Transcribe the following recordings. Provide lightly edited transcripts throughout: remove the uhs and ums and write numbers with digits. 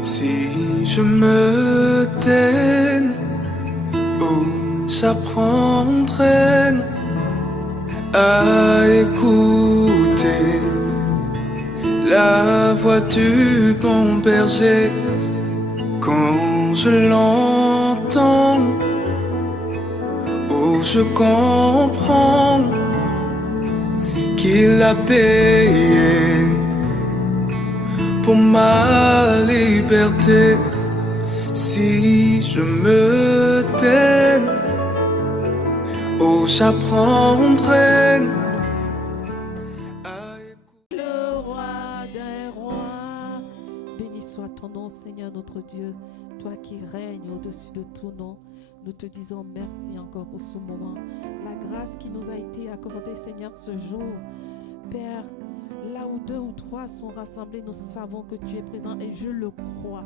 Si je me tais, où j'apprendrai à écouter la voix du bon berger. Quand je l'entends, où je comprends qu'il a payé pour ma liberté. Si je me tais, où j'apprendrai à écouter le roi des rois. Béni soit ton nom, Seigneur notre Dieu, toi qui règnes au-dessus de tout nom. Nous te disons merci encore pour ce moment. La grâce qui nous a été accordée, Seigneur, ce jour. Père, là où 2 ou 3 sont rassemblés, nous savons que tu es présent et je le crois.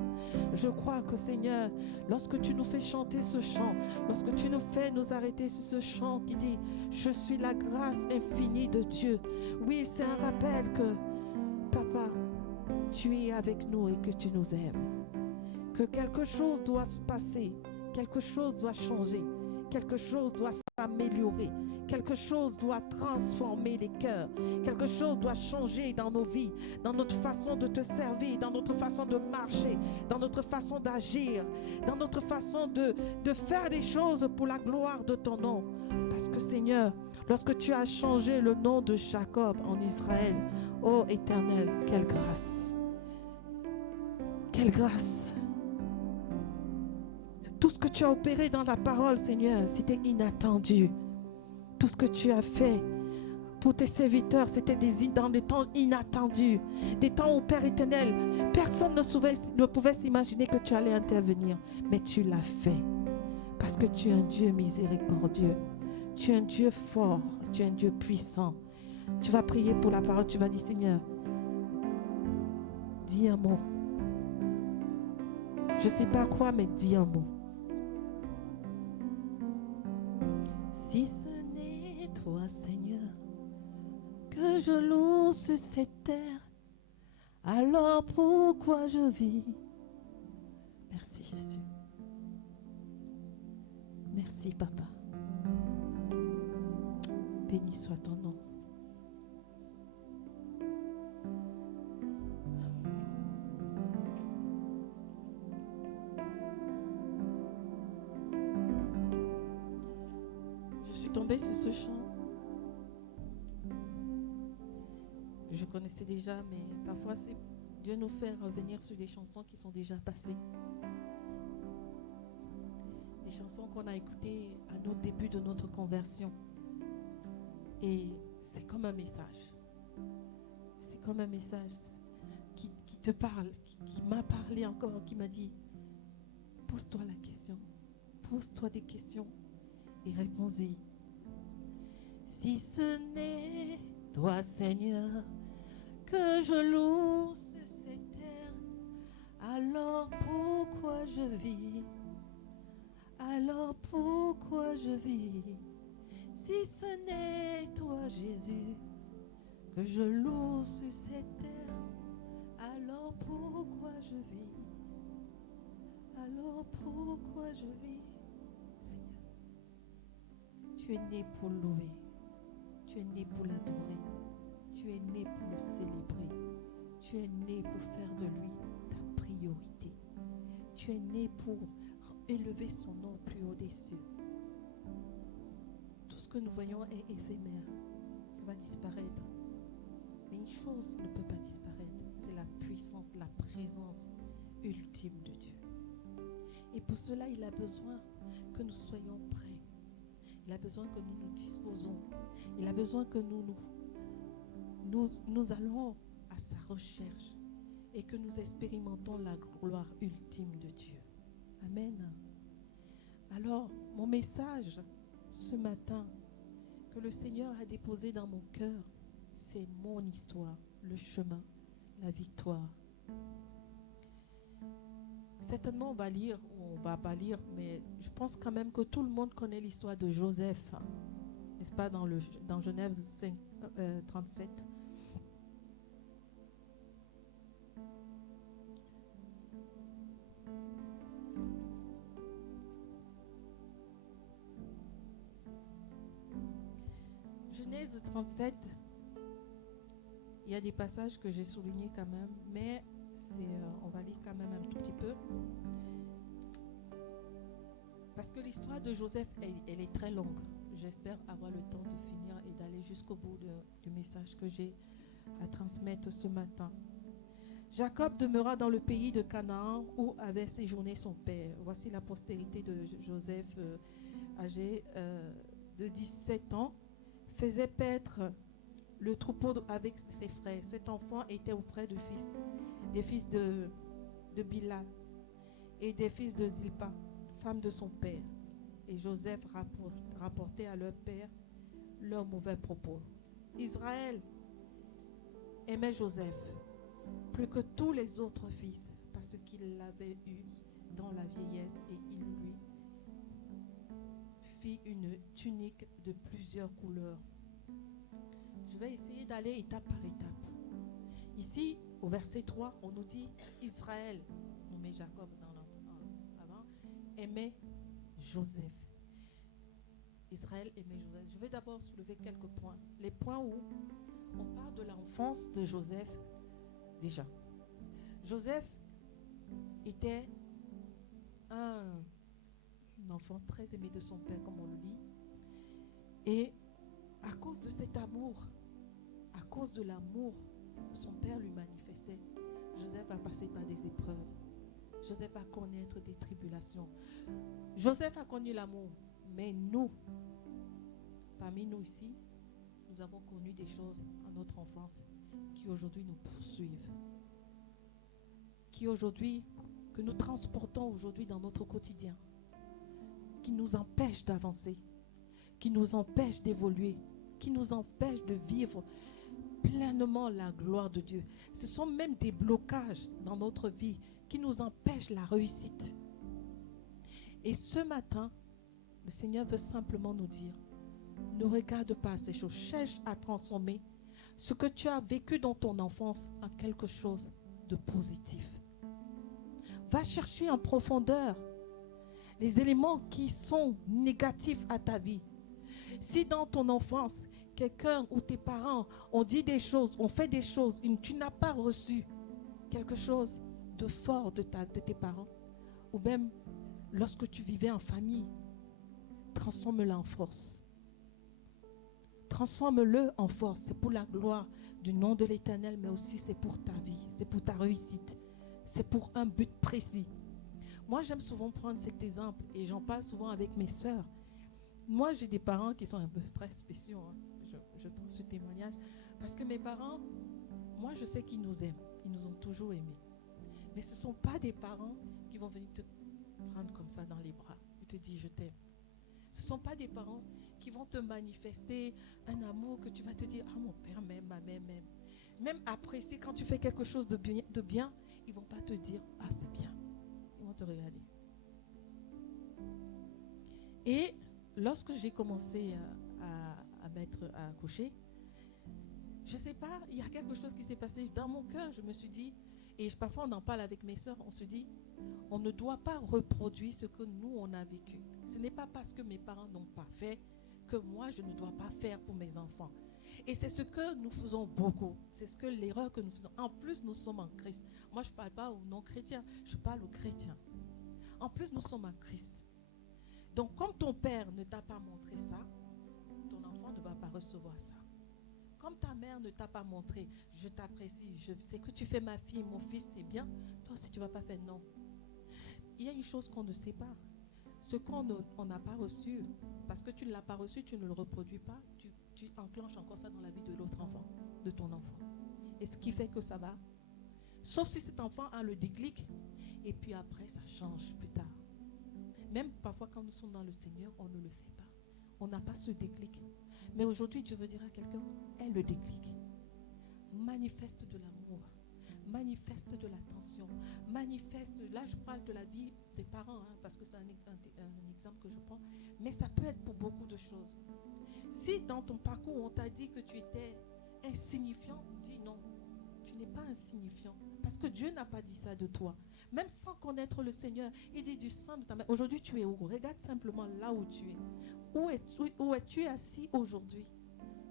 Je crois que, Seigneur, lorsque tu nous fais chanter ce chant, lorsque tu nous fais nous arrêter sur ce chant qui dit « Je suis la grâce infinie de Dieu ». Oui, c'est un rappel que, Papa, tu es avec nous et que tu nous aimes. Que quelque chose doit se passer, quelque chose doit changer, quelque chose doit s'améliorer, quelque chose doit transformer les cœurs, quelque chose doit changer dans nos vies, dans notre façon de te servir, dans notre façon de marcher, dans notre façon d'agir, dans notre façon de faire des choses pour la gloire de ton nom. Parce que Seigneur, lorsque tu as changé le nom de Jacob en Israël, ô Éternel, quelle grâce! Quelle grâce! Tout ce que tu as opéré dans la parole, Seigneur, c'était inattendu. Tout ce que tu as fait pour tes serviteurs, c'était dans des temps inattendus. Des temps où, Père éternel, personne ne pouvait s'imaginer que tu allais intervenir. Mais tu l'as fait. Parce que tu es un Dieu miséricordieux. Tu es un Dieu fort. Tu es un Dieu puissant. Tu vas prier pour la parole. Tu vas dire, Seigneur, dis un mot. Je ne sais pas quoi, mais dis un mot. Si ce n'est toi, Seigneur, que je loue sur cette terre, alors pourquoi je vis? Merci Jésus. Merci Papa. Béni soit ton nom. Tombé sur ce chant. Je connaissais déjà, mais parfois Dieu nous fait revenir sur des chansons qui sont déjà passées. Des chansons qu'on a écoutées à nos débuts de notre conversion. Et c'est comme un message. C'est comme un message qui te parle, qui m'a parlé encore, qui m'a dit, pose-toi la question, pose-toi des questions et réponds-y. Si ce n'est toi, Seigneur, que je loue sur cette terre, alors pourquoi je vis? Alors pourquoi je vis? Si ce n'est toi, Jésus, que je loue sur cette terre, alors pourquoi je vis? Alors pourquoi je vis? Seigneur, tu es né pour louer. Tu es né pour l'adorer. Tu es né pour le célébrer. Tu es né pour faire de lui ta priorité. Tu es né pour élever son nom plus haut des cieux. Tout ce que nous voyons est éphémère. Ça va disparaître. Mais une chose ne peut pas disparaître. C'est la puissance, la présence ultime de Dieu. Et pour cela, il a besoin que nous soyons prêts. Il a besoin que nous nous disposons. Il a besoin que nous allons à sa recherche et que nous expérimentons la gloire ultime de Dieu. Amen. Alors, mon message ce matin que le Seigneur a déposé dans mon cœur, c'est mon histoire, le chemin, la victoire. Certainement, on va pas lire, mais je pense quand même que tout le monde connaît l'histoire de Joseph, n'est-ce pas, dans Genèse 5, 37. Genèse 37, il y a des passages que j'ai soulignés quand même, mais on va lire quand même un tout petit peu. Parce que l'histoire de Joseph, elle est très longue. J'espère avoir le temps de finir et d'aller jusqu'au bout du message que j'ai à transmettre ce matin. Jacob demeura dans le pays de Canaan où avait séjourné son père. Voici la postérité de Joseph, âgé de 17 ans, faisait paître le troupeau avec ses frères. Cet enfant était auprès des fils de Bilha et des fils de Zilpa, femme de son père. Et Joseph rapportait à leur père leurs mauvais propos. Israël aimait Joseph plus que tous les autres fils parce qu'il l'avait eu dans la vieillesse et il lui fit une tunique de plusieurs couleurs. Je vais essayer d'aller étape par étape. Ici, au verset 3, on nous dit Israël, nommé Jacob avant, aimait Joseph. Israël aimait Joseph. Je vais d'abord soulever quelques points. Les points où on parle de l'enfance de Joseph déjà. Joseph était un enfant très aimé de son père, comme on le lit. Et à cause de cet amour, à cause de l'amour que son père lui manifestait, Joseph a passé par des épreuves. Joseph va connaître des tribulations. Joseph a connu l'amour, mais nous, parmi nous ici, nous avons connu des choses en notre enfance qui aujourd'hui nous poursuivent, que nous transportons aujourd'hui dans notre quotidien, qui nous empêchent d'avancer, qui nous empêchent d'évoluer, qui nous empêchent de vivre pleinement la gloire de Dieu. Ce sont même des blocages dans notre vie qui nous empêchent la réussite. Et ce matin, le Seigneur veut simplement nous dire, ne regarde pas ces choses, cherche à transformer ce que tu as vécu dans ton enfance en quelque chose de positif. Va chercher en profondeur les éléments qui sont négatifs à ta vie. Si dans ton enfance, quelqu'un ou tes parents ont dit des choses, ont fait des choses, et tu n'as pas reçu quelque chose de fort de tes parents, ou même lorsque tu vivais en famille, transforme-le en force. Transforme-le en force. C'est pour la gloire du nom de l'Éternel, mais aussi c'est pour ta vie, c'est pour ta réussite, c'est pour un but précis. Moi, j'aime souvent prendre cet exemple et j'en parle souvent avec mes sœurs. Moi, j'ai des parents qui sont un peu très spéciaux. Je prends ce témoignage parce que mes parents, moi, je sais qu'ils nous aiment. Ils nous ont toujours aimés. Mais ce ne sont pas des parents qui vont venir te prendre comme ça dans les bras et te dire je t'aime. Ce ne sont pas des parents qui vont te manifester un amour que tu vas te dire ah mon père m'aime, ma mère m'aime. Même apprécier quand tu fais quelque chose de bien, ils ne vont pas te dire ah c'est bien. Ils vont te regarder. Et lorsque j'ai commencé à coucher, je ne sais pas, il y a quelque chose qui s'est passé dans mon cœur. Je me suis dit, et parfois on en parle avec mes soeurs, on se dit, on ne doit pas reproduire ce que nous on a vécu. Ce n'est pas parce que mes parents n'ont pas fait que moi je ne dois pas faire pour mes enfants. Et c'est ce que nous faisons beaucoup. C'est ce que l'erreur que nous faisons. En plus, nous sommes en Christ. Moi, je ne parle pas aux non-chrétiens, je parle aux chrétiens. En plus, nous sommes en Christ. Donc, comme ton père ne t'a pas montré ça, ton enfant ne va pas recevoir ça. Comme ta mère ne t'a pas montré, je t'apprécie, je sais que tu fais ma fille, mon fils, c'est bien. Toi aussi, tu ne vas pas faire non. Il y a une chose qu'on ne sait pas. Ce qu'on n'a pas reçu, parce que tu ne l'as pas reçu, tu ne le reproduis pas, tu enclenches encore ça dans la vie de l'autre enfant, de ton enfant. Et ce qui fait que ça va, sauf si cet enfant a le déclic, et puis après ça change plus tard. Même parfois quand nous sommes dans le Seigneur, on ne le fait pas. On n'a pas ce déclic. Mais aujourd'hui, je veux dire à quelqu'un, aie le déclic. Manifeste de l'amour. Manifeste de l'attention. Manifeste, là je parle de la vie des parents, parce que c'est un exemple que je prends. Mais ça peut être pour beaucoup de choses. Si dans ton parcours, on t'a dit que tu étais insignifiant, dis non, tu n'es pas insignifiant. Parce que Dieu n'a pas dit ça de toi. Même sans connaître le Seigneur, il dit du sang de ta mère. Aujourd'hui, tu es où? Regarde simplement là où tu es. Où es-tu assis aujourd'hui?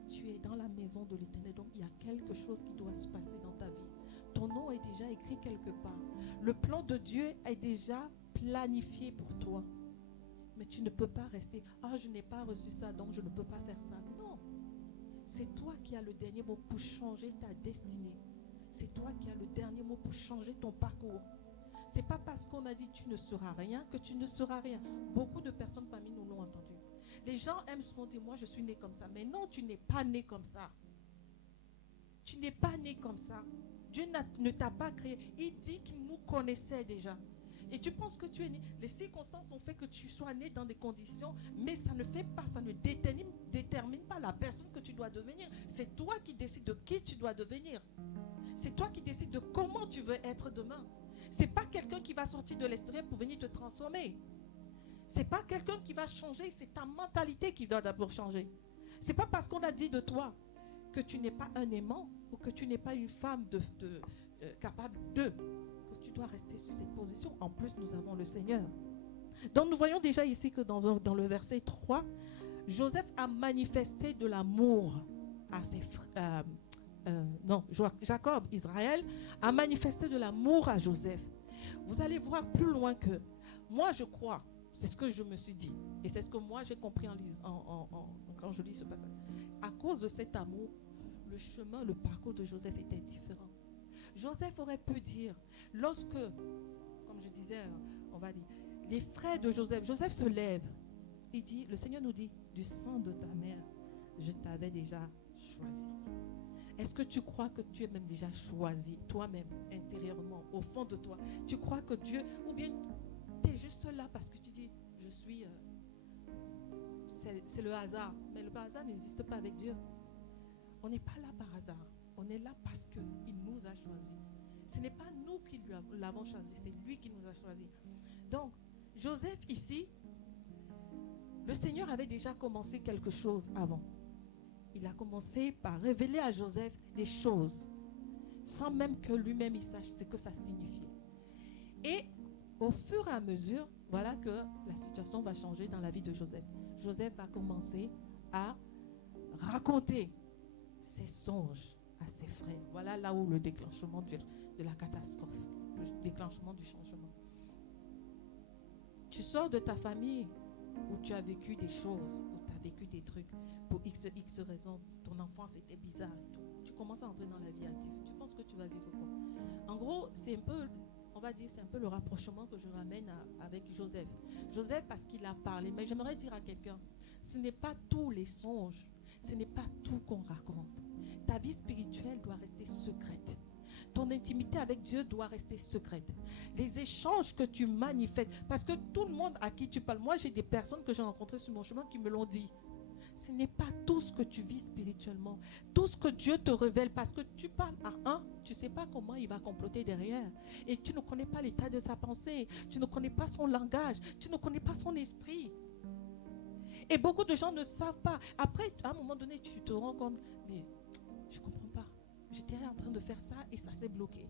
tu es dans la maison de l'Éternel. Donc, il y a quelque chose qui doit se passer dans ta vie. Ton nom est déjà écrit quelque part. Le plan de Dieu est déjà planifié pour toi. Mais tu ne peux pas rester, je n'ai pas reçu ça, donc je ne peux pas faire ça. Non. C'est toi qui as le dernier mot pour changer ta destinée. C'est toi qui as le dernier mot pour changer ton parcours. C'est pas parce qu'on a dit tu ne seras rien que tu ne seras rien. Beaucoup de personnes parmi nous l'ont entendu. Les gens aiment souvent dire, moi je suis né comme ça. Mais non, tu n'es pas né comme ça. Tu n'es pas né comme ça. Dieu ne t'a pas créé. Il dit qu'il nous connaissait déjà. Et tu penses que tu es né. Les circonstances ont fait que tu sois né dans des conditions, mais ça ne fait pas, ça ne détermine pas la personne que tu dois devenir. C'est toi qui décides de qui tu dois devenir. C'est toi qui décides de comment tu veux être demain. C'est pas quelqu'un qui va sortir de l'extérieur pour venir te transformer. C'est pas quelqu'un qui va changer, c'est ta mentalité qui doit d'abord changer. C'est pas parce qu'on a dit de toi que tu n'es pas un aimant ou que tu n'es pas une femme capable de, que tu dois rester sur cette position. En plus, nous avons le Seigneur. Donc nous voyons déjà ici que dans le verset 3, Joseph a manifesté de l'amour à ses frères. Jacob, Israël, a manifesté de l'amour à Joseph. Vous allez voir plus loin que moi, je crois, c'est ce que je me suis dit, et c'est ce que moi j'ai compris quand je lis ce passage. À cause de cet amour, le chemin, le parcours de Joseph était différent. Joseph aurait pu dire, lorsque, comme je disais, on va dire, les frères de Joseph se lève, il dit, le Seigneur nous dit, du sang de ta mère, je t'avais déjà choisi. Est-ce que tu crois que tu es même déjà choisi, toi-même, intérieurement, au fond de toi? Tu crois que Dieu, ou bien tu es juste là parce que tu dis, je suis... c'est le hasard. Mais le hasard n'existe pas avec Dieu. On n'est pas là par hasard. On est là parce qu'il nous a choisis. Ce n'est pas nous qui l'avons choisi, c'est lui qui nous a choisis. Donc, Joseph ici, le Seigneur avait déjà commencé quelque chose avant. Il a commencé par révéler à Joseph des choses, sans même que lui-même il sache ce que ça signifiait. Et au fur et à mesure, voilà que la situation va changer dans la vie de Joseph. Joseph va commencer à raconter ses songes à ses frères. Voilà là où le déclenchement de la catastrophe, le déclenchement du changement. Tu sors de ta famille où tu as vécu des choses, où tu as vécu des trucs pour x raisons, ton enfance était bizarre et tout. Tu commences à entrer dans la vie active. Tu penses que tu vas vivre quoi? En gros, c'est un peu, on va dire, c'est un peu le rapprochement que je ramène avec Joseph. Joseph parce qu'il a parlé, mais j'aimerais dire à quelqu'un, ce n'est pas tous les songes, ce n'est pas tout qu'on raconte. Ta vie spirituelle doit rester secrète. Ton intimité avec Dieu doit rester secrète. Les échanges que tu manifestes, parce que tout le monde à qui tu parles, moi j'ai des personnes que j'ai rencontrées sur mon chemin qui me l'ont dit. Ce n'est pas tout ce que tu vis spirituellement, tout ce que Dieu te révèle, parce que tu parles à un, tu ne sais pas comment il va comploter derrière. Et tu ne connais pas l'état de sa pensée, tu ne connais pas son langage, tu ne connais pas son esprit. Et beaucoup de gens ne savent pas. Après, à un moment donné, tu te rends compte, mais je ne comprends pas. J'étais en train de faire ça et ça s'est bloqué.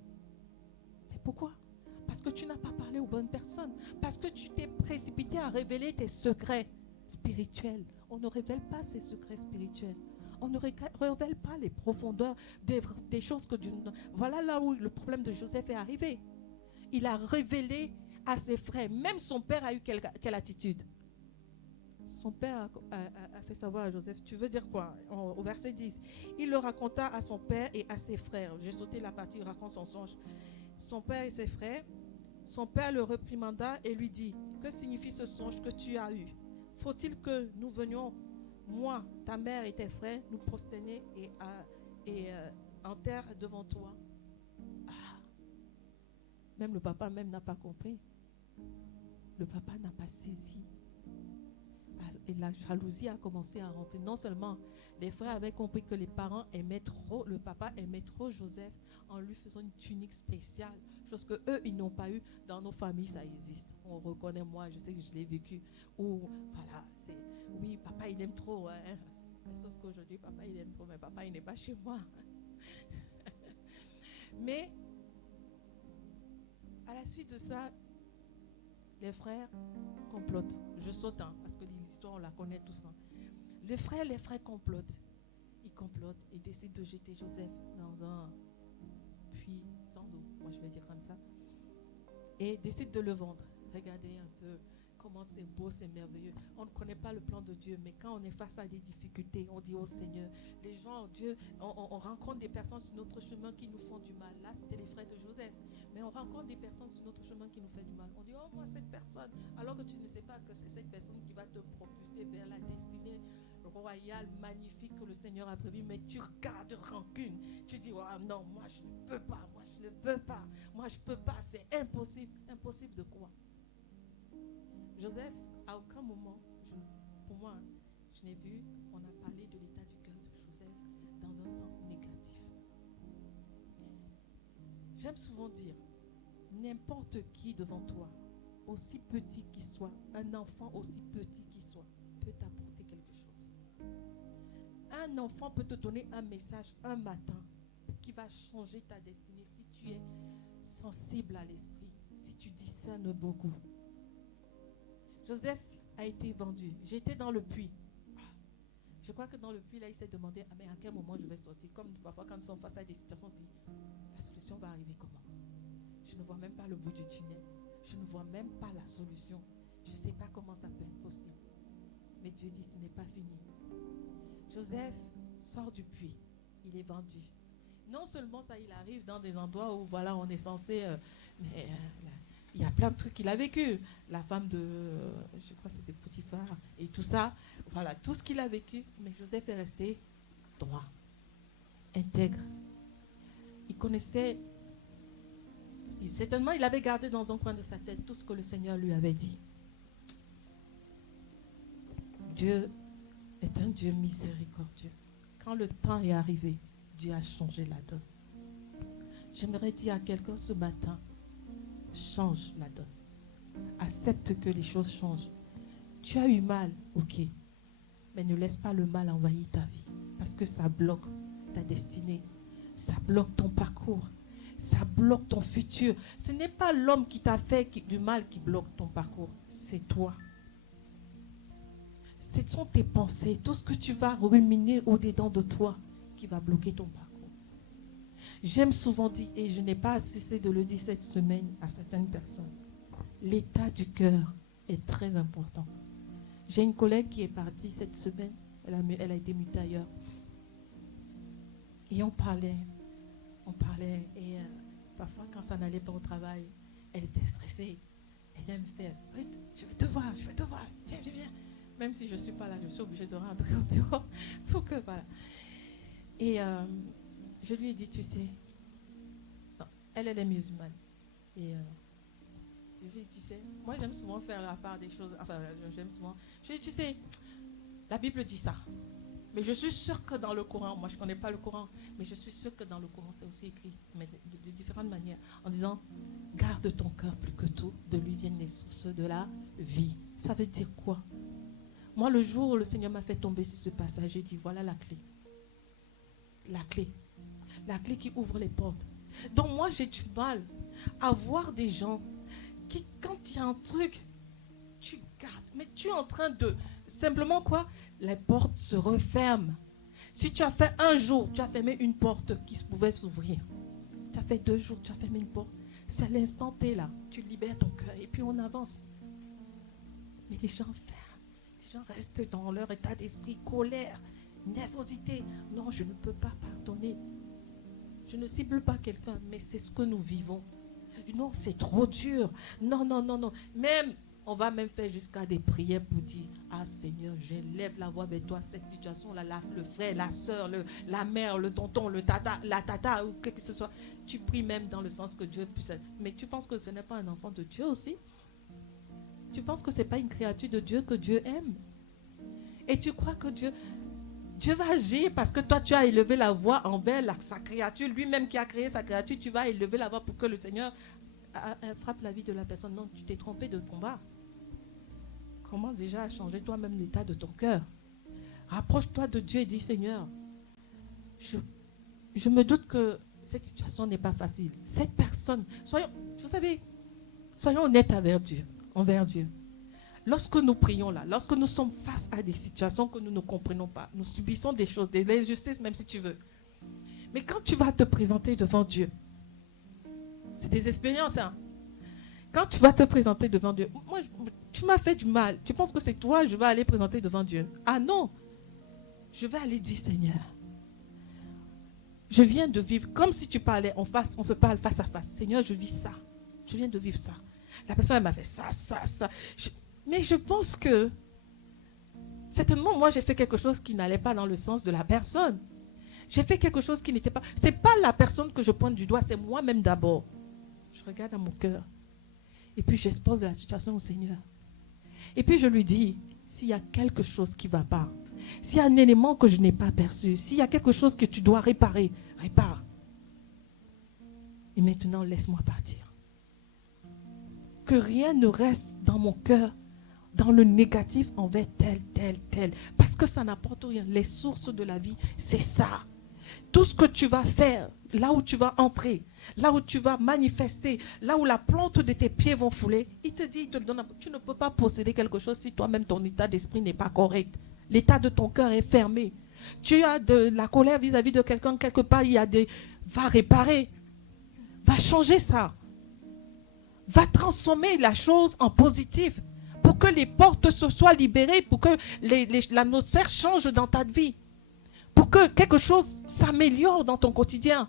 Mais pourquoi? Parce que tu n'as pas parlé aux bonnes personnes. Parce que tu t'es précipité à révéler tes secrets spirituels. On ne révèle pas ses secrets spirituels. On ne révèle pas les profondeurs des choses que Dieu... Voilà là où le problème de Joseph est arrivé. Il a révélé à ses frères. Même son père a eu quelle attitude? Son père a fait savoir à Joseph, tu veux dire quoi? Au verset 10, il le raconta à son père et à ses frères. J'ai sauté la partie, il raconte son songe. Son père et ses frères, son père le réprimanda et lui dit, que signifie ce songe que tu as eu? Faut-il que nous venions, moi, ta mère et tes frères, nous prosterner et en terre devant toi? Même le papa même n'a pas compris. Le papa n'a pas saisi. Et la jalousie a commencé à rentrer. Non seulement les frères avaient compris que les parents aimaient trop, le papa aimait trop Joseph en lui faisant une tunique spéciale, chose que eux ils n'ont pas eu. Dans nos familles ça existe. On reconnaît, moi je sais que je l'ai vécu. Ou voilà, c'est oui papa il aime trop. Hein. Sauf qu'aujourd'hui papa il aime trop, mais papa il n'est pas chez moi. Mais à la suite de ça, les frères complotent. Je saute parce que l'histoire, on la connaît tous. Les frères complotent. il complote et décide de jeter Joseph dans un puits sans eau, moi je vais dire comme ça, et décide de le vendre. Regardez un peu comment c'est beau, c'est merveilleux. On ne connaît pas le plan de Dieu, mais quand on est face à des difficultés, on dit au Seigneur, les gens, Dieu, on rencontre des personnes sur notre chemin qui nous font du mal. Là, c'était les frères de Joseph. Mais on rencontre des personnes sur notre chemin qui nous font du mal. On dit, oh, moi, cette personne, alors que tu ne sais pas que c'est cette personne qui va te propulser vers la destinée royale, magnifique que le Seigneur a prévu, mais tu gardes rancune. Tu dis, oh non, moi, je ne peux pas, moi, je ne veux pas, moi, je ne peux pas, c'est impossible. Impossible de quoi? Joseph, à aucun moment, pour moi, je n'ai vu, on a parlé de l'état du cœur de Joseph dans un sens négatif. J'aime souvent dire, n'importe qui devant toi, aussi petit qu'il soit, un enfant aussi petit qu'il soit, peut t'apporter quelque chose. Un enfant peut te donner un message un matin qui va changer ta destinée si tu es sensible à l'esprit, si tu discernes beaucoup. Joseph a été vendu. J'étais dans le puits. Je crois que dans le puits, là, il s'est demandé, mais à quel moment je vais sortir? Comme parfois, quand nous sommes face à des situations, on se dit, la solution va arriver comment? Je ne vois même pas le bout du tunnel. Je ne vois même pas la solution. Je ne sais pas comment ça peut être possible. Mais Dieu dit, ce n'est pas fini. Joseph sort du puits. Il est vendu. Non seulement ça, il arrive dans des endroits où, voilà, on est censé... il y a plein de trucs qu'il a vécu. La femme de, je crois que c'était Potiphar et tout ça. Voilà, tout ce qu'il a vécu. Mais Joseph est resté droit, intègre. Il connaissait, certainement il avait gardé dans un coin de sa tête tout ce que le Seigneur lui avait dit. Dieu est un Dieu miséricordieux. Quand le temps est arrivé, Dieu a changé la donne. J'aimerais dire à quelqu'un ce matin, change la donne. Accepte que les choses changent. Tu as eu mal, ok. Mais ne laisse pas le mal envahir ta vie. Parce que ça bloque ta destinée. Ça bloque ton parcours. Ça bloque ton futur. Ce n'est pas l'homme qui t'a fait du mal qui bloque ton parcours. C'est toi. Ce sont tes pensées, tout ce que tu vas ruminer au-dedans de toi qui va bloquer ton parcours. J'aime souvent dire, et je n'ai pas cessé de le dire cette semaine à certaines personnes, l'état du cœur est très important. J'ai une collègue qui est partie cette semaine, elle a été mutée ailleurs. Et on parlait, et parfois quand ça n'allait pas au travail, elle était stressée. Elle vient me faire, je veux te voir, viens. Même si je ne suis pas là, je suis obligée de rentrer au bureau. Faut que, voilà. Et je lui ai dit, tu sais, non, elle est musulmane. Et je lui ai dit, tu sais, moi j'aime souvent faire la part des choses. Enfin, j'aime souvent. Je lui ai dit, tu sais, la Bible dit ça. Mais je suis sûre que dans le Coran, moi je ne connais pas le Coran, mais je suis sûre que dans le Coran c'est aussi écrit, mais de différentes manières, en disant, garde ton cœur plus que tout, de lui viennent les sources de la vie. Ça veut dire quoi? Moi, le jour où le Seigneur m'a fait tomber sur ce passage, j'ai dit, voilà la clé. La clé. La clé qui ouvre les portes. Donc moi, j'ai du mal à voir des gens qui, quand il y a un truc, tu gardes. Mais tu es en train de... Simplement quoi? Les portes se referment. Si tu as fait un jour, tu as fermé une porte qui pouvait s'ouvrir. Tu as fait 2 jours, tu as fermé une porte. C'est à l'instant T là. Tu libères ton cœur et puis on avance. Mais les gens ferment. Les gens restent dans leur état d'esprit, colère, nervosité. Non, je ne peux pas pardonner. Je ne cible pas quelqu'un, mais c'est ce que nous vivons. Non, c'est trop dur. Non. Même, on va même faire jusqu'à des prières pour dire, ah Seigneur, j'élève la voix vers toi, cette situation-là, le frère, la soeur, la mère, le tonton, le tata, la tata, ou quelque que ce soit. Tu pries même dans le sens que Dieu puisse... Mais tu penses que ce n'est pas un enfant de Dieu aussi? Tu penses que ce n'est pas une créature de Dieu que Dieu aime? Et tu crois que Dieu va agir parce que toi, tu as élevé la voix envers sa créature. Lui-même qui a créé sa créature, tu vas élever la voix pour que le Seigneur frappe la vie de la personne. Non, tu t'es trompé de combat. Commence déjà à changer toi-même l'état de ton cœur. Rapproche-toi de Dieu et dis, Seigneur, je me doute que cette situation n'est pas facile. Cette personne, soyons honnêtes envers Dieu. lorsque nous prions là, lorsque nous sommes face à des situations que nous ne comprenons pas, nous subissons des choses, des injustices même si tu veux. Mais quand tu vas te présenter devant Dieu, c'est des expériences, hein. Quand tu vas te présenter devant Dieu, moi, tu m'as fait du mal. Tu penses que c'est toi, je vais aller présenter devant Dieu. Ah non, je vais aller dire, Seigneur, je viens de vivre, comme si tu parlais en face, on se parle face à face. Seigneur, je vis ça. Je viens de vivre ça. La personne, elle m'a fait ça. Mais je pense que, certainement, moi, j'ai fait quelque chose qui n'allait pas dans le sens de la personne. J'ai fait quelque chose qui n'était pas... Ce n'est pas la personne que je pointe du doigt, c'est moi-même d'abord. Je regarde à mon cœur. Et puis, j'expose la situation au Seigneur. Et puis, je lui dis, s'il y a quelque chose qui ne va pas, s'il y a un élément que je n'ai pas perçu, s'il y a quelque chose que tu dois réparer, répare. Et maintenant, laisse-moi partir. Que rien ne reste dans mon cœur, dans le négatif envers tel. Parce que ça n'apporte rien. Les sources de la vie, c'est ça. Tout ce que tu vas faire, là où tu vas entrer, là où tu vas manifester, là où la plante de tes pieds vont fouler, il te dit, il te le donne. Tu ne peux pas posséder quelque chose si toi-même ton état d'esprit n'est pas correct. L'état de ton cœur est fermé. Tu as de la colère vis-à-vis de quelqu'un, quelque part, il y a des... Va réparer. Va changer ça. Va transformer la chose en positif pour que les portes se soient libérées, pour que l'atmosphère change dans ta vie, pour que quelque chose s'améliore dans ton quotidien.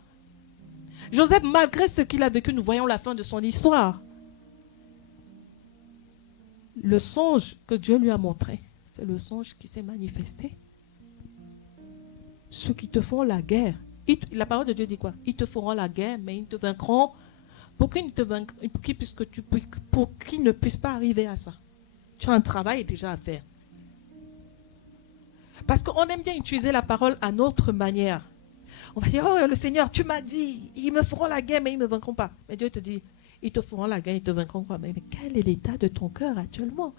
Joseph, malgré ce qu'il a vécu, nous voyons la fin de son histoire. Le songe que Dieu lui a montré, c'est le songe qui s'est manifesté. Ceux qui te font la guerre, la parole de Dieu dit quoi? Ils te feront la guerre, mais ils te vaincront pour qu'ils ne puissent pas arriver à ça. Tu as un travail déjà à faire. Parce qu'on aime bien utiliser la parole à notre manière. On va dire, oh le Seigneur, tu m'as dit, ils me feront la guerre, mais ils ne me vaincront pas. Mais Dieu te dit, ils te feront la guerre, ils te vaincront pas. Mais quel est l'état de ton cœur actuellement?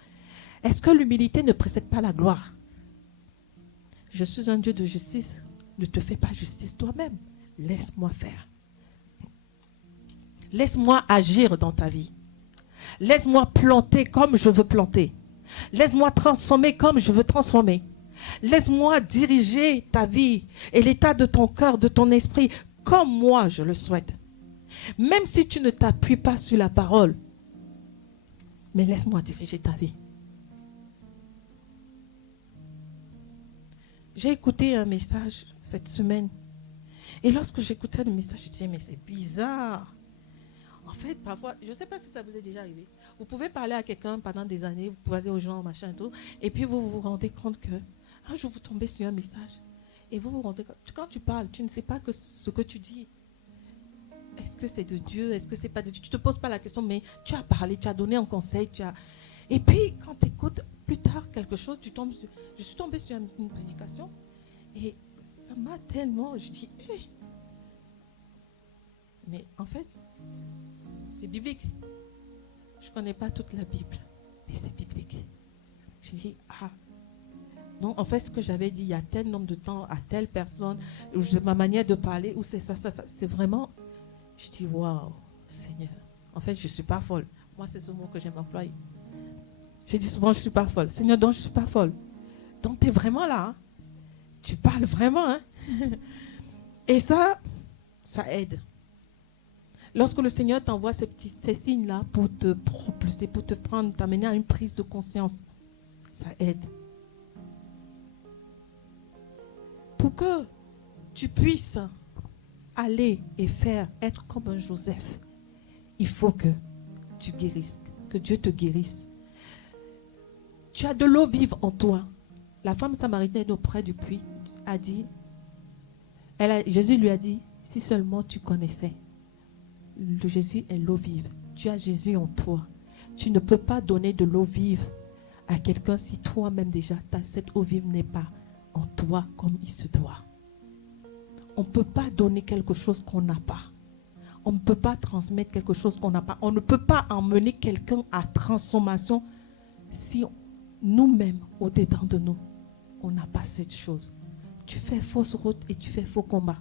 Est-ce que l'humilité ne précède pas la gloire? Je suis un Dieu de justice. Ne te fais pas justice toi-même. Laisse-moi faire. Laisse-moi agir dans ta vie. Laisse-moi planter comme je veux planter. Laisse-moi transformer comme je veux transformer. Laisse-moi diriger ta vie et l'état de ton cœur, de ton esprit, comme moi je le souhaite. Même si tu ne t'appuies pas sur la parole, mais laisse-moi diriger ta vie. J'ai écouté un message cette semaine. Et lorsque j'écoutais le message, je disais, mais c'est bizarre. En fait, parfois, je ne sais pas si ça vous est déjà arrivé. Vous pouvez parler à quelqu'un pendant des années, vous pouvez aller aux gens, machin et tout, et puis vous vous rendez compte que un jour vous tombez sur un message, et vous vous rendez compte, quand tu parles, tu ne sais pas que ce que tu dis, est-ce que c'est de Dieu, est-ce que c'est pas de Dieu? Tu ne te poses pas la question, mais tu as parlé, tu as donné un conseil, et puis quand tu écoutes plus tard quelque chose, je suis tombée sur une prédication, et ça m'a tellement, je dis, hey. Mais en fait, c'est biblique. Je ne connais pas toute la Bible, mais c'est biblique. Je dis, non, en fait, ce que j'avais dit il y a tel nombre de temps à telle personne, ma manière de parler, ou c'est ça, c'est vraiment, je dis, waouh, Seigneur. En fait, je ne suis pas folle. Moi, c'est ce mot que j'aime employer. Je dis souvent, je ne suis pas folle. Seigneur, donc je ne suis pas folle. Donc, tu es vraiment là. Hein? Tu parles vraiment. Hein? Et ça aide. Lorsque le Seigneur t'envoie ces signes-là pour te propulser, pour te prendre, t'amener à une prise de conscience, ça aide. Pour que tu puisses aller et être comme un Joseph, il faut que tu guérisses, que Dieu te guérisse. Tu as de l'eau vive en toi. La femme samaritaine auprès du puits a dit, Jésus lui a dit, si seulement tu connaissais. Le Jésus est l'eau vive. Tu as Jésus en toi. Tu ne peux pas donner de l'eau vive à quelqu'un si toi-même déjà, cette eau vive n'est pas en toi comme il se doit. On ne peut pas donner quelque chose qu'on n'a pas. On ne peut pas transmettre quelque chose qu'on n'a pas. On ne peut pas emmener quelqu'un à transformation si nous-mêmes, au-dedans de nous, on n'a pas cette chose. Tu fais fausse route et tu fais faux combat.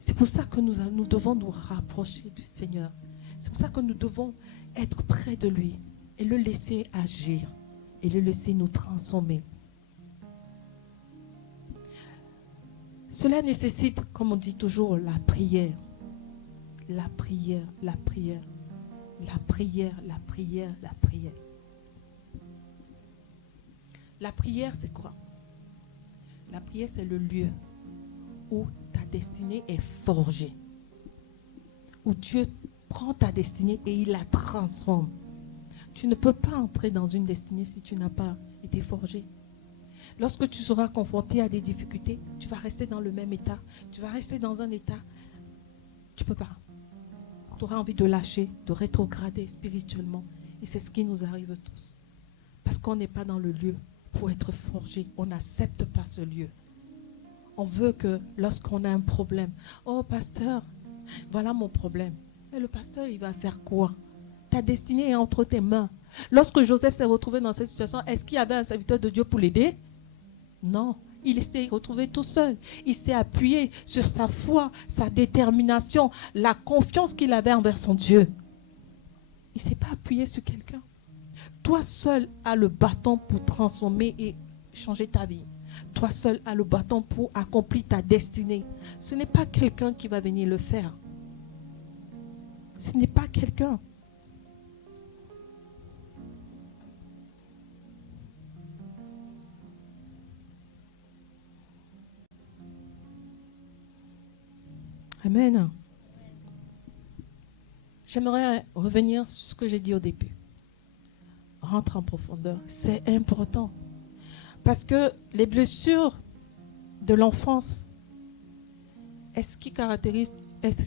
C'est pour ça que nous devons nous rapprocher du Seigneur. C'est pour ça que nous devons être près de lui et le laisser agir et le laisser nous transformer. Cela nécessite, comme on dit toujours, la prière. La prière, la prière, la prière, la prière, la prière. La prière, c'est quoi? La prière, c'est le lieu où ta destinée est forgée. Où Dieu prend ta destinée et il la transforme. Tu ne peux pas entrer dans une destinée si tu n'as pas été forgé. Lorsque tu seras confronté à des difficultés, tu vas rester dans le même état. Tu vas rester dans un état. Tu ne peux pas. Tu auras envie de lâcher, de rétrograder spirituellement. Et c'est ce qui nous arrive tous. Parce qu'on n'est pas dans le lieu pour être forgé. On n'accepte pas ce lieu. On veut que lorsqu'on a un problème, oh pasteur, voilà mon problème. Mais le pasteur, il va faire quoi? Ta destinée est entre tes mains. Lorsque Joseph s'est retrouvé dans cette situation, est-ce qu'il y avait un serviteur de Dieu pour l'aider? Non. Il s'est retrouvé tout seul. Il s'est appuyé sur sa foi, sa détermination, la confiance qu'il avait envers son Dieu. Il ne s'est pas appuyé sur quelqu'un. Toi seul as le bâton pour transformer et changer ta vie. Toi seul as le bâton pour accomplir ta destinée. Ce n'est pas quelqu'un qui va venir le faire. Ce n'est pas quelqu'un. Amen. J'aimerais revenir sur ce que j'ai dit au début. Rentre en profondeur. C'est important. Parce que les blessures de l'enfance, est-ce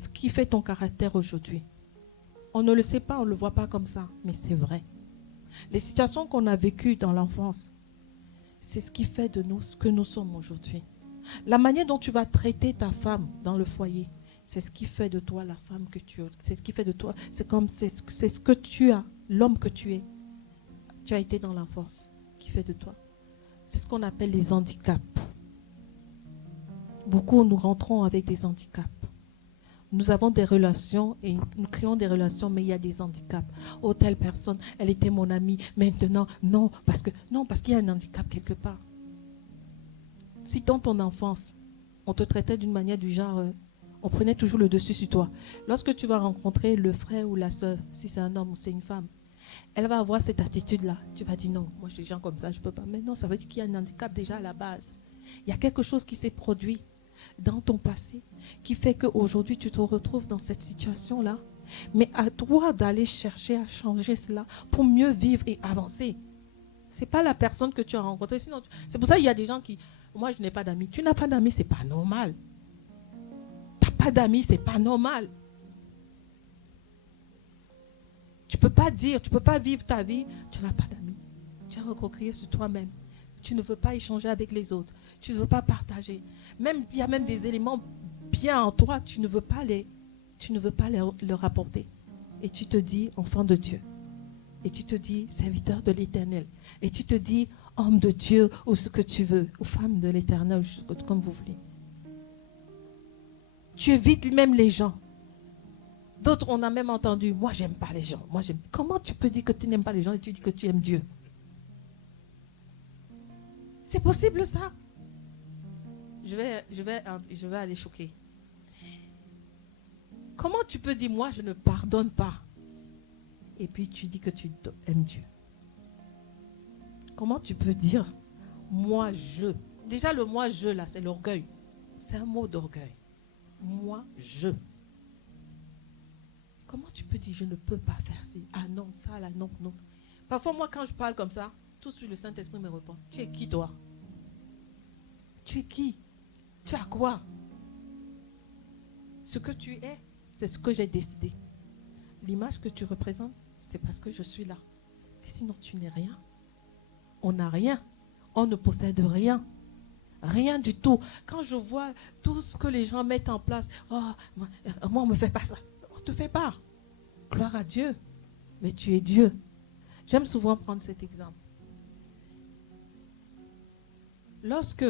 qui fait ton caractère aujourd'hui? On ne le sait pas, on ne le voit pas comme ça, mais c'est vrai. Les situations qu'on a vécues dans l'enfance, c'est ce qui fait de nous ce que nous sommes aujourd'hui. La manière dont tu vas traiter ta femme dans le foyer, c'est ce qui fait de toi la femme que tu es. C'est ce qui fait de toi. C'est ce que tu as, l'homme que tu es. Tu as été dans l'enfance qui fait de toi. C'est ce qu'on appelle les handicaps. Beaucoup, nous rentrons avec des handicaps. Nous avons des relations et nous créons des relations, mais il y a des handicaps. Oh, telle personne, elle était mon amie. Maintenant, non, parce qu'il y a un handicap quelque part. Si dans ton enfance, on te traitait d'une manière du genre, on prenait toujours le dessus sur toi. Lorsque tu vas rencontrer le frère ou la soeur, si c'est un homme ou c'est une femme, elle va avoir cette attitude-là. Tu vas dire non, moi j'ai des gens comme ça, je ne peux pas. Mais non, ça veut dire qu'il y a un handicap déjà à la base. Il y a quelque chose qui s'est produit dans ton passé qui fait qu'aujourd'hui tu te retrouves dans cette situation-là. Mais à toi d'aller chercher à changer cela pour mieux vivre et avancer. Ce n'est pas la personne que tu as rencontrée. Sinon, c'est pour ça qu'il y a des gens qui... Moi, je n'ai pas d'amis. Tu n'as pas d'amis, ce n'est pas normal. Tu n'as pas d'amis, ce n'est pas normal. Tu ne peux pas dire, tu ne peux pas vivre ta vie, tu n'as pas d'amis. Tu es recroquevillé sur toi-même. Tu ne veux pas échanger avec les autres. Tu ne veux pas partager. Il y a même des éléments bien en toi, tu ne veux pas leur apporter. Et tu te dis enfant de Dieu. Et tu te dis serviteur de l'Éternel. Et tu te dis homme de Dieu ou ce que tu veux, ou femme de l'Éternel, comme vous voulez. Tu évites même les gens. D'autres, on a même entendu, moi j'aime pas les gens. Comment tu peux dire que tu n'aimes pas les gens et tu dis que tu aimes Dieu? C'est possible ça? Je vais aller choquer. Comment tu peux dire, moi je ne pardonne pas, et puis tu dis que tu aimes Dieu? Comment tu peux dire, moi je... Déjà le moi je là, c'est l'orgueil. C'est un mot d'orgueil. Moi je... Comment tu peux dire, je ne peux pas faire ci? Ah non, ça là, non, non. Parfois, moi, quand je parle comme ça, tout de suite, le Saint-Esprit me répond. Tu es qui, toi? Tu es qui? Tu as quoi? Ce que tu es, c'est ce que j'ai décidé. L'image que tu représentes, c'est parce que je suis là. Mais sinon, tu n'es rien. On n'a rien. On ne possède rien. Rien du tout. Quand je vois tout ce que les gens mettent en place, oh, moi, on ne me fait pas ça. On ne te fait pas. Gloire à Dieu. Mais tu es Dieu. J'aime souvent prendre cet exemple. Lorsque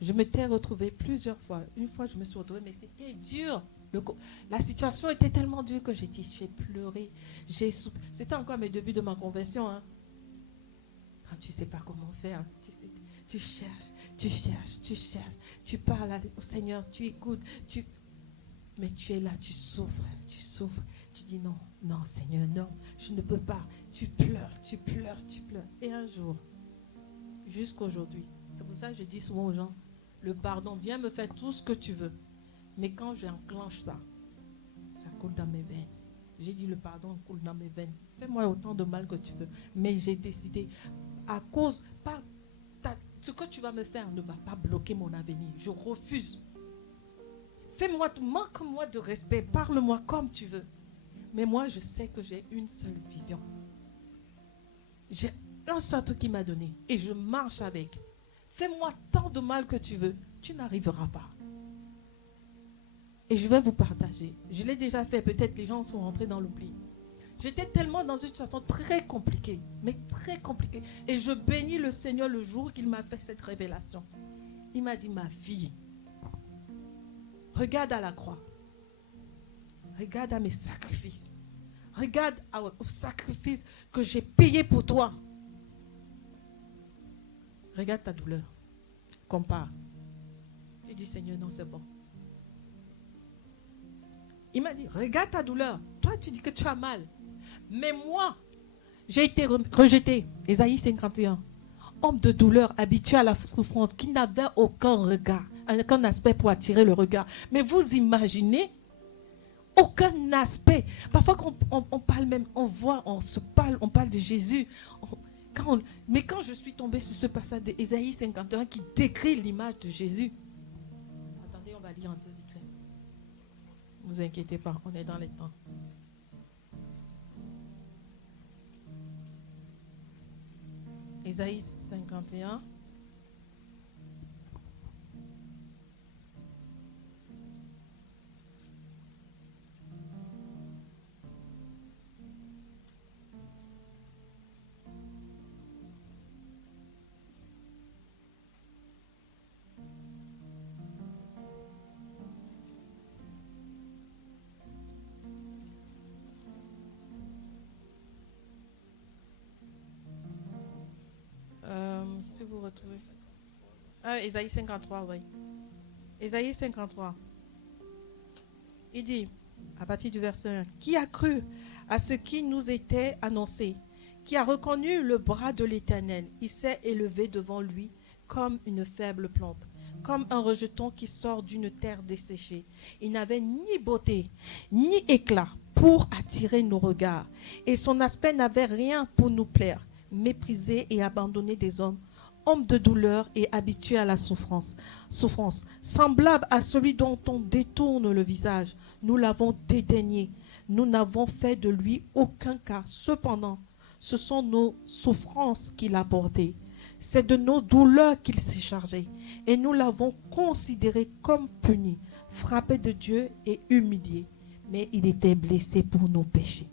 je m'étais retrouvée plusieurs fois, une fois je me suis retrouvée, mais c'était dur. La situation était tellement dure que j'ai pleuré. C'était encore mes débuts de ma conversion. Hein. Quand tu ne sais pas comment faire, tu cherches, tu parles au Seigneur, tu écoutes, mais tu es là, tu souffres. Tu dis non, Seigneur, non, je ne peux pas. Tu pleures. Et un jour, jusqu'aujourd'hui, c'est pour ça que je dis souvent aux gens, le pardon, viens me faire tout ce que tu veux. Mais quand j'enclenche ça coule dans mes veines. J'ai dit le pardon coule dans mes veines. Fais-moi autant de mal que tu veux. Mais j'ai décidé, ce que tu vas me faire ne va pas bloquer mon avenir. Je refuse. Manque-moi de respect. Parle-moi comme tu veux. Mais moi, je sais que j'ai une seule vision. J'ai un seul truc qui m'a donné. Et je marche avec. Fais-moi tant de mal que tu veux. Tu n'arriveras pas. Et je vais vous partager. Je l'ai déjà fait. Peut-être les gens sont rentrés dans l'oubli. J'étais tellement dans une situation très compliquée. Mais très compliquée. Et je bénis le Seigneur le jour qu'il m'a fait cette révélation. Il m'a dit, ma fille, regarde à la croix. Regarde à mes sacrifices. Regarde au sacrifice que j'ai payé pour toi. Regarde ta douleur. Compare. J'ai dit, Seigneur, non, c'est bon. Il m'a dit, regarde ta douleur. Toi, tu dis que tu as mal. Mais moi, j'ai été rejeté. Ésaïe 51. Homme de douleur, habitué à la souffrance, qui n'avait aucun regard, aucun aspect pour attirer le regard. Mais vous imaginez, aucun aspect. Parfois, on parle même, on parle de Jésus. Mais quand je suis tombée sur ce passage d'Ésaïe 51 qui décrit l'image de Jésus. Attendez, on va lire un peu vite fait. Ne vous inquiétez pas, on est dans les temps. Ésaïe 51. Si vous retrouvez. Ésaïe 53, oui. Ésaïe 53. Il dit, à partir du verset 1, qui a cru à ce qui nous était annoncé, qui a reconnu le bras de l'Éternel, il s'est élevé devant lui comme une faible plante, comme un rejeton qui sort d'une terre desséchée. Il n'avait ni beauté, ni éclat pour attirer nos regards, et son aspect n'avait rien pour nous plaire, méprisé et abandonné des hommes, homme de douleur et habitué à la souffrance, semblable à celui dont on détourne le visage. Nous l'avons dédaigné, nous n'avons fait de lui aucun cas. Cependant, ce sont nos souffrances qu'il a portées, c'est de nos douleurs qu'il s'est chargé, et nous l'avons considéré comme puni, frappé de Dieu et humilié. Mais il était blessé pour nos péchés,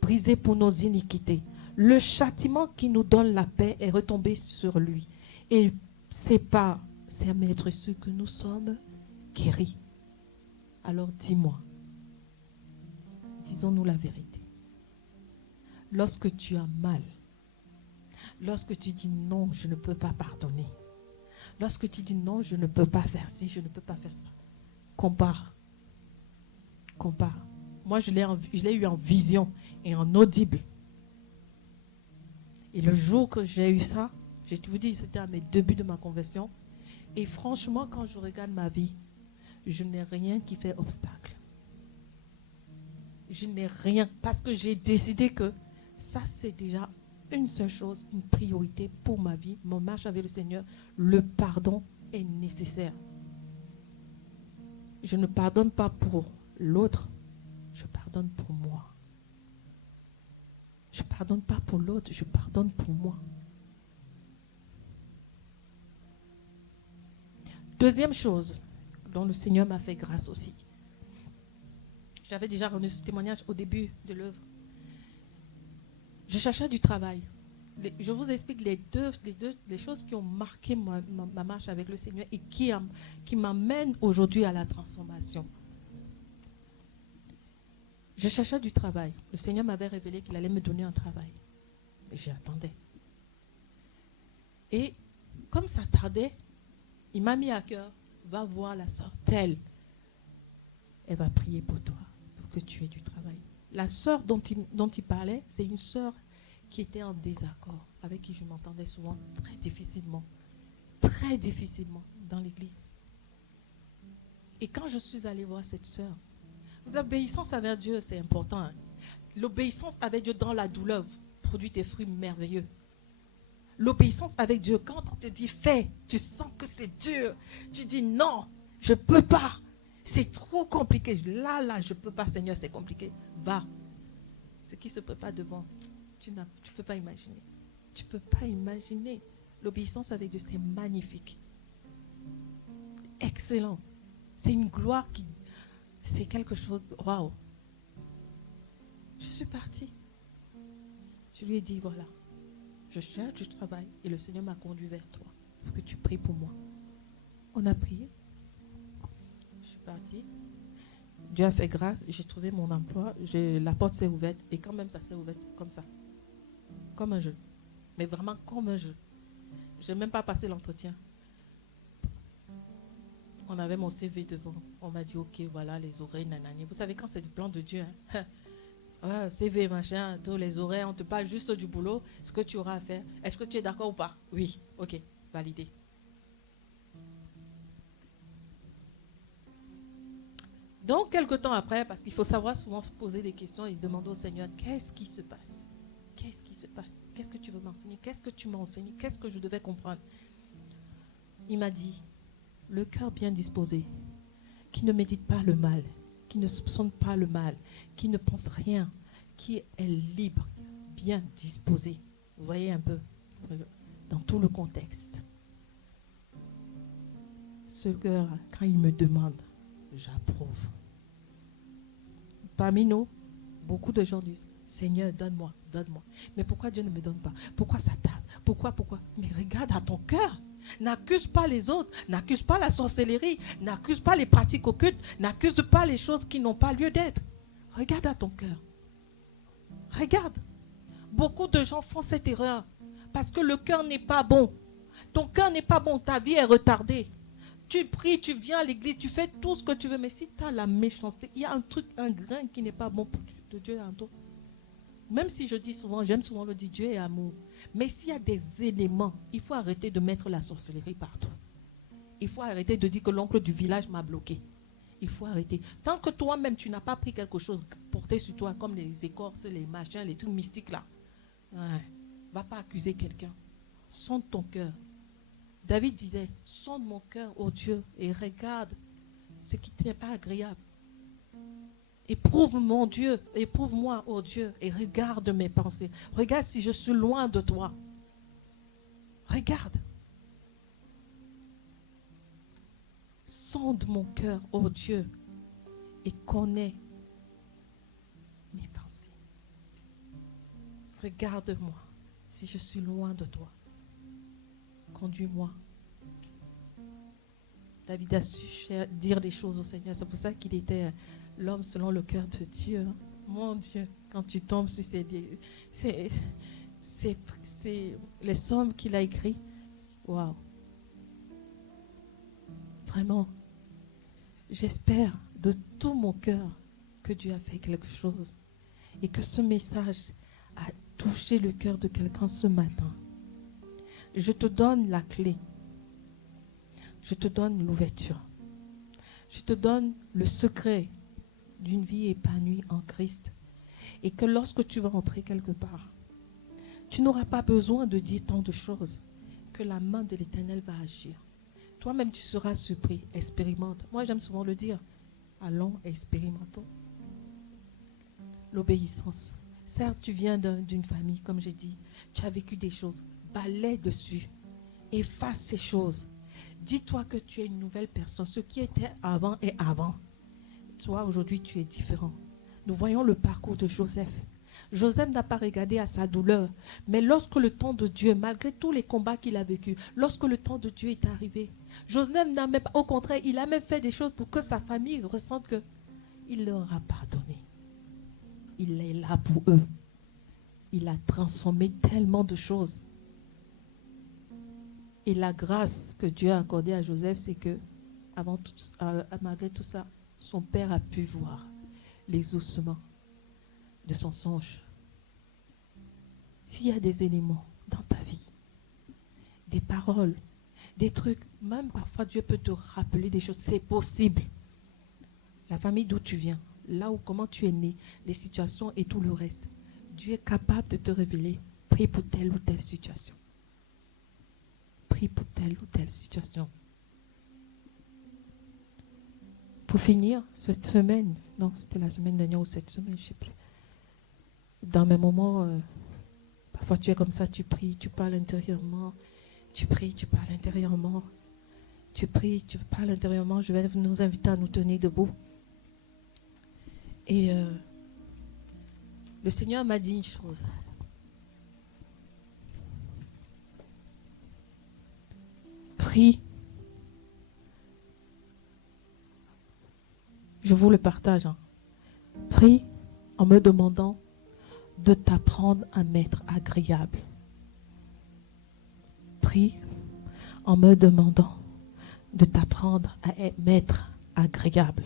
brisé pour nos iniquités. Le châtiment qui nous donne la paix est retombé sur lui. Et c'est par ses maîtresses que nous sommes guéris. Alors dis-moi, disons-nous la vérité. Lorsque tu as mal, lorsque tu dis non, je ne peux pas pardonner, lorsque tu dis non, je ne peux pas faire ci, je ne peux pas faire ça, compare. Moi, je l'ai eu en vision et en audible. Et le jour que j'ai eu ça, je vous dis, c'était à mes débuts de ma conversion. Et franchement, quand je regarde ma vie, je n'ai rien qui fait obstacle. Je n'ai rien, parce que j'ai décidé que ça, c'est déjà une seule chose, une priorité pour ma vie, mon marche avec le Seigneur. Le pardon est nécessaire. Je ne pardonne pas pour l'autre, je pardonne pour moi. Je ne pardonne pas pour l'autre, je pardonne pour moi. Deuxième chose dont le Seigneur m'a fait grâce aussi. J'avais déjà rendu ce témoignage au début de l'œuvre. Je cherchais du travail. Je vous explique les choses qui ont marqué ma marche avec le Seigneur et qui m'amènent aujourd'hui à la transformation. Je cherchais du travail. Le Seigneur m'avait révélé qu'il allait me donner un travail. Et j'attendais. Et comme ça tardait, il m'a mis à cœur, va voir la sœur telle. Elle va prier pour toi, pour que tu aies du travail. La sœur dont il parlait, c'est une sœur qui était en désaccord, avec qui je m'entendais souvent très difficilement dans l'église. Et quand je suis allée voir cette sœur, l'obéissance avec Dieu, c'est important. Hein? L'obéissance avec Dieu dans la douleur produit des fruits merveilleux. L'obéissance avec Dieu, quand on te dit fais, tu sens que c'est dur. Tu dis non, je ne peux pas. C'est trop compliqué. Là, je ne peux pas, Seigneur, c'est compliqué. Va. Ce qui se prépare devant, tu ne peux pas imaginer. Tu ne peux pas imaginer. L'obéissance avec Dieu, c'est magnifique. Excellent. C'est une gloire qui... C'est quelque chose... Waouh. Je suis partie. Je lui ai dit, voilà, je cherche du travail et le Seigneur m'a conduit vers toi pour que tu pries pour moi. On a prié. Je suis partie. Dieu a fait grâce. J'ai trouvé mon emploi. La porte s'est ouverte. Et quand même ça s'est ouvert, c'est comme ça. Comme un jeu. Mais vraiment comme un jeu. Je n'ai même pas passé l'entretien. On avait mon CV devant. On m'a dit, ok, voilà, les oreilles, nanani. Vous savez, quand c'est du plan de Dieu, hein? Ouais, CV, machin, tous les oreilles, on te parle juste du boulot, ce que tu auras à faire. Est-ce que tu es d'accord ou pas? Oui, ok, validé. Donc, quelque temps après, parce qu'il faut savoir souvent se poser des questions et demander au Seigneur, qu'est-ce qui se passe? Qu'est-ce qui se passe? Qu'est-ce que tu veux m'enseigner? Qu'est-ce que tu m'as enseigné? Qu'est-ce que je devais comprendre? Il m'a dit, le cœur bien disposé, qui ne médite pas le mal, qui ne soupçonne pas le mal, qui ne pense rien, qui est libre, bien disposé. Vous voyez un peu, dans tout le contexte. Ce cœur, quand il me demande, j'approuve. Parmi nous, beaucoup de gens disent, Seigneur, donne-moi, donne-moi. Mais pourquoi Dieu ne me donne pas? Pourquoi ça tarde? Pourquoi? Mais regarde à ton cœur. N'accuse pas les autres, n'accuse pas la sorcellerie, n'accuse pas les pratiques occultes, n'accuse pas les choses qui n'ont pas lieu d'être. Regarde à ton cœur. Regarde. Beaucoup de gens font cette erreur parce que le cœur n'est pas bon. Ton cœur n'est pas bon, ta vie est retardée. Tu pries, tu viens à l'église, tu fais tout ce que tu veux, mais si tu as la méchanceté, il y a un truc, un grain qui n'est pas bon pour Dieu en toi. Même si je dis souvent, j'aime souvent le dire, Dieu est amour. Mais s'il y a des éléments, il faut arrêter de mettre la sorcellerie partout. Il faut arrêter de dire que l'oncle du village m'a bloqué. Il faut arrêter. Tant que toi-même, tu n'as pas pris quelque chose porté sur toi, comme les écorces, les machins, les trucs mystiques là, va pas accuser quelqu'un. Sonde ton cœur. David disait, sonde mon cœur, ô Dieu, et regarde ce qui n'est pas agréable. Éprouve mon Dieu, éprouve-moi, ô Dieu, et regarde mes pensées. Regarde si je suis loin de toi. Regarde. Sonde mon cœur, ô Dieu, et connais mes pensées. Regarde-moi si je suis loin de toi. Conduis-moi. David a su dire des choses au Seigneur. C'est pour ça qu'il était l'homme selon le cœur de Dieu. Mon Dieu, quand tu tombes sur c'est les psaumes qu'il a écrits. Waouh. Vraiment, j'espère de tout mon cœur que Dieu a fait quelque chose et que ce message a touché le cœur de quelqu'un ce matin. Je te donne la clé. Je te donne l'ouverture. Je te donne le secret d'une vie épanouie en Christ. Et que lorsque tu vas entrer quelque part, tu n'auras pas besoin de dire tant de choses. Que la main de l'Éternel va agir. Toi-même, tu seras surpris. Expérimente. Moi, j'aime souvent le dire. Allons, expérimentons. L'obéissance. Certes, tu viens d'une famille, comme j'ai dit. Tu as vécu des choses. Balaie dessus. Efface ces choses. Dis-toi que tu es une nouvelle personne. Ce qui était avant est avant. Toi, aujourd'hui, tu es différent. Nous voyons le parcours de Joseph. Joseph n'a pas regardé à sa douleur. Mais lorsque le temps de Dieu, malgré tous les combats qu'il a vécus, lorsque le temps de Dieu est arrivé, Joseph n'a même pas, au contraire, il a même fait des choses pour que sa famille ressente qu'il leur a pardonné. il est là pour eux. Il a transformé tellement de choses. Et la grâce que Dieu a accordée à Joseph, c'est que malgré tout ça, son père a pu voir les ossements de son songe. S'il y a des éléments dans ta vie, des paroles, des trucs, même parfois Dieu peut te rappeler des choses, c'est possible. La famille d'où tu viens, là où comment tu es né, les situations et tout le reste, Dieu est capable de te révéler. Prie pour telle ou telle situation. Prie pour telle ou telle situation. Pour finir, cette semaine, non, c'était la semaine dernière ou cette semaine, je ne sais plus. Dans mes moments, parfois tu es comme ça, tu pries, tu parles intérieurement, tu pries, tu parles intérieurement, tu pries, tu parles intérieurement. Je vais nous inviter à nous tenir debout. Et le Seigneur m'a dit une chose. Prie. Je vous le partage. Prie en me demandant de t'apprendre à m'être agréable. Prie en me demandant de t'apprendre à m'être agréable.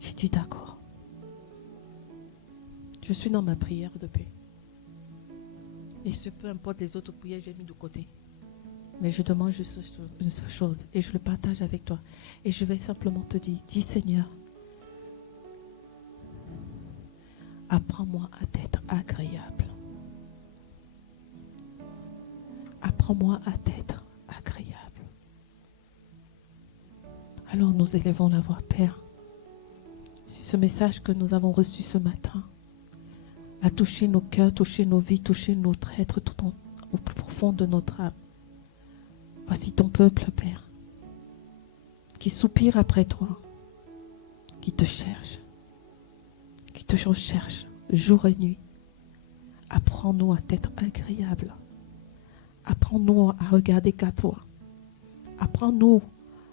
J'ai dit d'accord. Je suis dans ma prière de paix. Et peu importe les autres prières, j'ai mis de côté. Mais je demande juste une seule chose et je le partage avec toi. Et je vais simplement te dire, dis Seigneur, apprends-moi à t'être agréable. Apprends-moi à t'être agréable. Alors nous élevons la voix, Père. Si ce message que nous avons reçu ce matin a touché nos cœurs, touché nos vies, touché notre être tout au plus profond de notre âme, voici ton peuple, Père, qui soupire après toi, qui te cherche jour et nuit. Apprends-nous à t'être agréable. Apprends-nous à regarder qu'à toi. Apprends-nous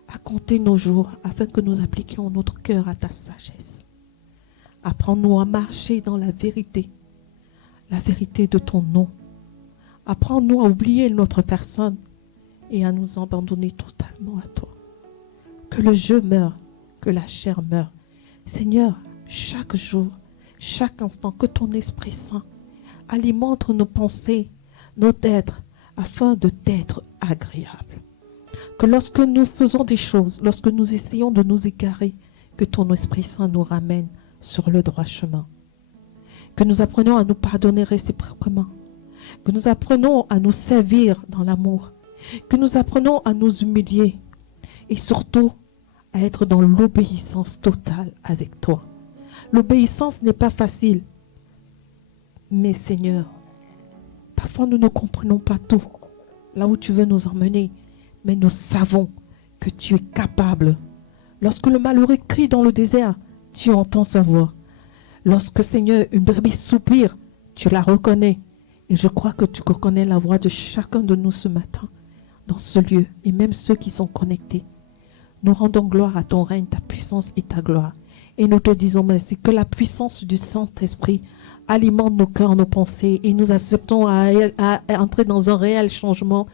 à compter nos jours afin que nous appliquions notre cœur à ta sagesse. Apprends-nous à marcher dans la vérité de ton nom. Apprends-nous à oublier notre personne et à nous abandonner totalement à toi. Que le jeu meure, que la chair meure. Seigneur, chaque jour, chaque instant, que ton Esprit Saint alimente nos pensées, notre être, afin de t'être agréable. Que lorsque nous faisons des choses, lorsque nous essayons de nous égarer, que ton Esprit Saint nous ramène sur le droit chemin. Que nous apprenons à nous pardonner réciproquement. Que nous apprenons à nous servir dans l'amour. Que nous apprenons à nous humilier. Et surtout, à être dans l'obéissance totale avec toi. L'obéissance n'est pas facile. Mais Seigneur, parfois nous ne comprenons pas tout. Là où tu veux nous emmener. Mais nous savons que tu es capable. Lorsque le malheureux crie dans le désert, tu entends sa voix. Lorsque, Seigneur, une brebis soupire, tu la reconnais. Et je crois que tu reconnais la voix de chacun de nous ce matin, dans ce lieu, et même ceux qui sont connectés. Nous rendons gloire à ton règne, ta puissance et ta gloire. Et nous te disons merci, que la puissance du Saint-Esprit alimente nos cœurs, nos pensées, et nous acceptons à entrer dans un réel changement.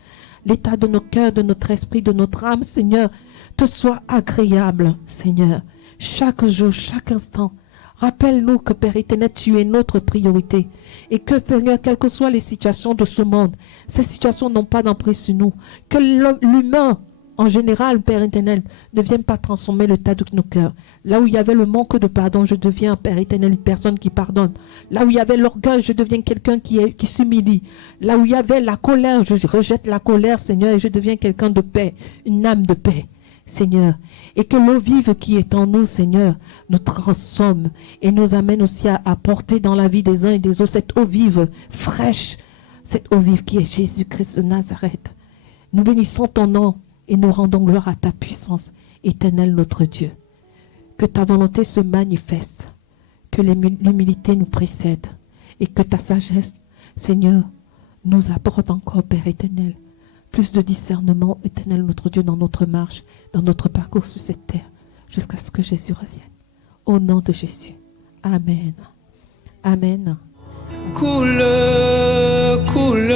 L'état de nos cœurs, de notre esprit, de notre âme, Seigneur, te soit agréable, Seigneur. Chaque jour, chaque instant, rappelle-nous que, Père éternel, tu es notre priorité. Et que, Seigneur, quelles que soient les situations de ce monde, ces situations n'ont pas d'emprise sur nous. Que l'humain, en général, Père éternel, ne vienne pas transformer l'état de nos cœurs. Là où il y avait le manque de pardon, je deviens, Père éternel, une personne qui pardonne. Là où il y avait l'orgueil, je deviens quelqu'un qui s'humilie. Là où il y avait la colère, je rejette la colère, Seigneur, et je deviens quelqu'un de paix, une âme de paix, Seigneur. Et que l'eau vive qui est en nous, Seigneur, nous transforme et nous amène aussi à porter dans la vie des uns et des autres cette eau vive, fraîche, cette eau vive qui est Jésus-Christ de Nazareth. Nous bénissons ton nom et nous rendons gloire à ta puissance, éternelle notre Dieu. Que ta volonté se manifeste, que l'humilité nous précède et que ta sagesse, Seigneur, nous apporte encore, Père éternel, plus de discernement, éternel notre Dieu, dans notre marche, dans notre parcours sur cette terre, jusqu'à ce que Jésus revienne. Au nom de Jésus. Amen. Amen. Coule, coule,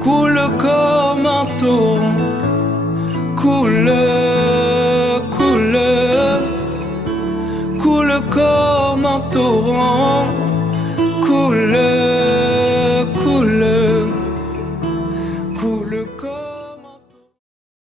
coule comme un torrent. Coule, coule, coule comme un torrent.